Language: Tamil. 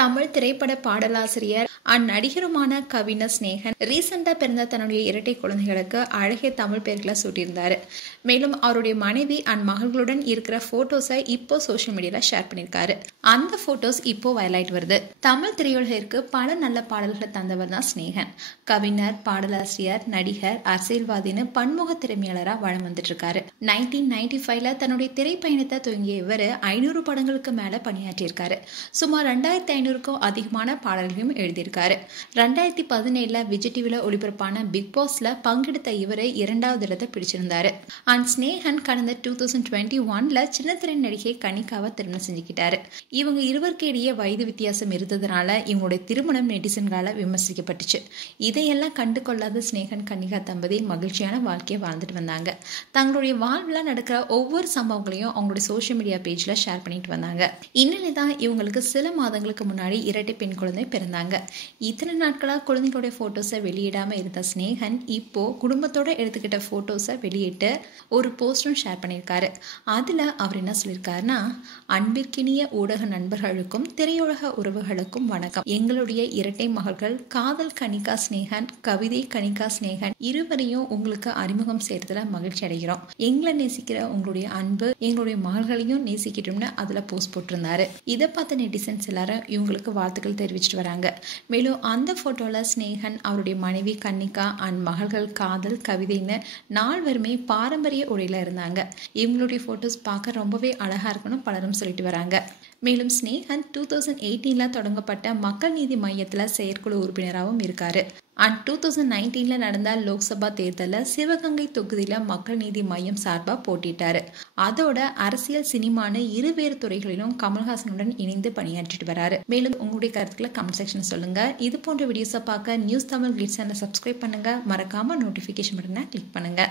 தமிழ் திரைப்பட பாடலாசிரியர் நடிகருமான கவிஞர் ஸ்நேகன் ரீசெண்டா பிறந்த தன்னுடைய இரட்டை குழந்தைகளுக்கு அழகிய தமிழ் பெயர்களை சூட்டியிருந்தாரு. மேலும் அவருடைய மனைவி மகள்களுடன் இருக்கிற போட்டோஸை இப்போ சோசியல் மீடியால ஷேர் பண்ணியிருக்காரு. அந்த போட்டோஸ் இப்போ வைரலாயிட்டு வருது. தமிழ் திரையுலகிற்கு பல நல்ல பாடல்களை தந்தவர் தான் ஸ்நேகன். கவிஞர், பாடலாசிரியர், நடிகர், அரசியல்வாதின்னு பன்முக திறமையாளரா வளம் வந்துட்டு இருக்காரு. 1995ல தன்னுடைய திரைப்பயணத்தை துவங்கிய இவர் 500 படங்களுக்கு மேல பணியாற்றியிருக்காரு. சுமார் 2500க்கும் அதிகமான பாடல்களையும் எழுதியிருக்காரு. 2017ல விஜய் டிவில ஒளிபரப்பான பிக் பாஸ்ல பங்கெடுத்த இவரு 2வது இடத்தை பிடிச்சிருந்தாரு. ஸ்நேகன் கடந்த 2021ல சின்னத்திரை நடிகை கனிகாவை திருமணம் செஞ்சுக்கிட்டாரு. இவங்க இருவருக்கு இடையே வயது வித்தியாசம் இருந்ததுனால இவங்களுடைய திருமணம் நெட்டிசன்களால விமர்சிக்கப்பட்டுச்சு. இதையெல்லாம் கண்டு கொள்ளாத ஸ்நேகன் கனிகா தம்பதி மகிழ்ச்சியான வாழ்க்கையை வாழ்ந்துட்டு வந்தாங்க. தங்களுடைய வாழ்வில் நடக்கிற ஒவ்வொரு சம்பவங்களையும் அவங்களுடைய சோசியல் மீடியா பேஜ்ல ஷேர் பண்ணிட்டு வந்தாங்க. இந்நிலைதான் இவங்களுக்கு சில மாதங்களுக்கு முன்னாடி இரட்டை பெண் குழந்தை பிறந்தாங்க. இத்தனை நாட்களா குழந்தைகளுடைய போட்டோஸை வெளியிடாம இருந்த ஸ்நேகன் இப்போ குடும்பத்தோட எடுத்துக்கிட்ட போட்டோஸை வெளியிட்டு ஒரு போஸ்டும் ஷேர் பண்ணியிருக்காரு. அதுல அவர் என்ன சொல்லியிருக்காருன்னா, அன்பிற்கினிய ஊடக நண்பர்களுக்கும் திரையுலக உறவுகளுக்கும் வணக்கம். எங்களுடைய இரட்டை மகள்கள் காதல் கனிகா ஸ்நேகன், கவிதை கனிகா ஸ்நேகன் இருவரையும் உங்களுக்கு அறிமுகம் செய்யறதுல மகிழ்ச்சி அடைகிறோம். எங்களை நேசிக்கிற உங்களுடைய அன்பு எங்களுடைய மகள்களையும் நேசிக்கிட்டோம்னு அதுல போஸ்ட் போட்டிருந்தாரு. இதை பார்த்த நெட்டிசன்ஸ் எல்லாரும் இவங்களுக்கு வாழ்த்துக்கள் தெரிவிச்சிட்டு வராங்க. மேலும் அந்த போட்டோல ஸ்நேகன், அவருடைய மனைவி கன்னிகா மகள்கள் காதல் கவிதைன்னு நால்வருமே பாரம்பரிய உடையில இருந்தாங்க. இவங்களுடைய போட்டோஸ் பார்க்க ரொம்பவே அழகா இருக்குன்னு பலரும் சொல்லிட்டு வராங்க. மேலும் ஸ்நேகன் 2018ல தொடங்கப்பட்ட மக்கள் நீதி மையத்துல செயற்குழு உறுப்பினராகவும் இருக்காரு. 2019ல நடந்த லோக்சபா தேர்தலில் சிவகங்கை தொகுதியில மக்கள் நீதி மையம் சார்பா போட்டிட்டாரு. அதோட அரசியல், சினிமான்னு இருவேறு துறைகளிலும் கமல்ஹாசனுடன் இணைந்து பணியாற்றிட்டு வராரு. மேலும் உங்களுடைய கருத்துக்களை கமெண்ட் செக்ஷன் சொல்லுங்க. இது போன்ற வீடியோஸை பார்க்க நியூஸ் தமிழ் கிளிட்ஸ் சேனலை சப்ஸ்கிரைப் பண்ணுங்க. மறக்காம நோட்டிபிகேஷன் பட்டனை கிளிக் பண்ணுங்க.